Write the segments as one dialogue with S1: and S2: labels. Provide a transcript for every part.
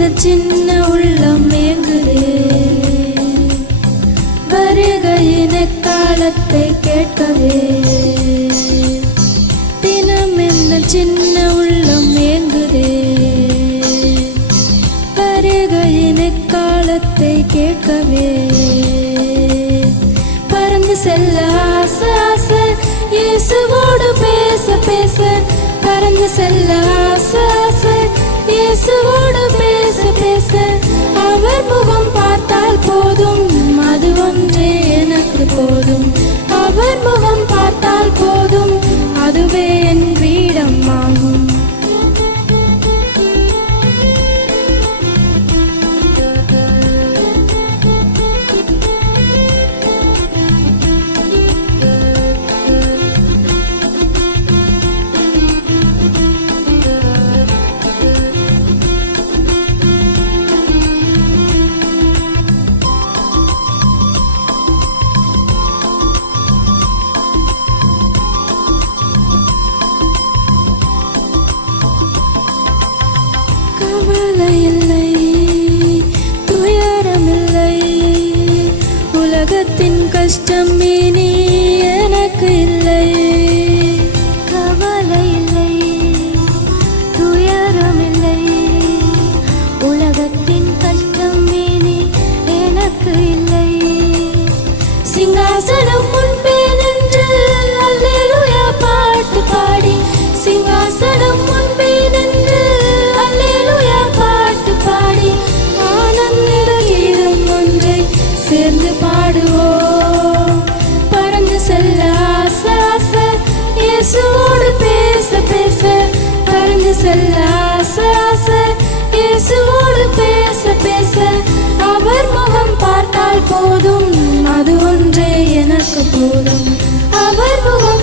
S1: இந்த சின்ன உள்ளம் ஏங்குதே. வருகையின காலத்தை கேட்கவே. தினம் இந்த சின்ன உள்ளம் ஏங்குதே. வருகையின காலத்தை கேட்கவே. பறந்து செல்ல ஆசை ஆசை இயேசுவோடு பேச பேச. பறந்து செல்ல ஆசை ஆசை இயேசுவோடு பேச பேச அவர் முகம் பார்த்தால் போதும். அது ஒன்றே எனக்கு போதும். அவர் சிங்காசனம் முன்பே நின்று அல்லேலூயா பாட்டு பாடி. சிங்காசனம் முன்பே நின்று அல்லேலூயா பாட்டு பாடி. ஆனந்த கீதம் ஒன்றை சேர்ந்து பாடுவோம். பறந்து செல்ல ஆசை ஆசை. இயேசுவோடு பேச பேச. பறந்து செல்ல ஆசை ஆசை. இயேசுவோடு அது ஒன்றே எனக்கு போதும். அவர் முகம்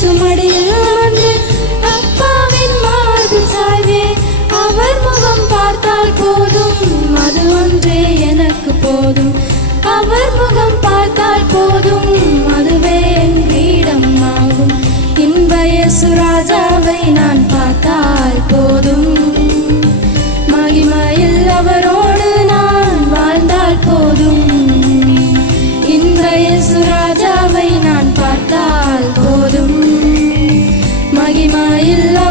S1: சுமடியில் அமர்ந்து அப்பாவின் மார்பில் சாய்வே அவர் முகம் பார்த்தால் போதும் அது ஒன்றே எனக்கு போதும். அவர் முகம் பார்த்தால் போதும் அதுவே என் வீடம் ஆகும் இன்ப சுராஜாவை நான் பார்த்தால் போதும். மகிமையில் அவரோடு மகிமையில்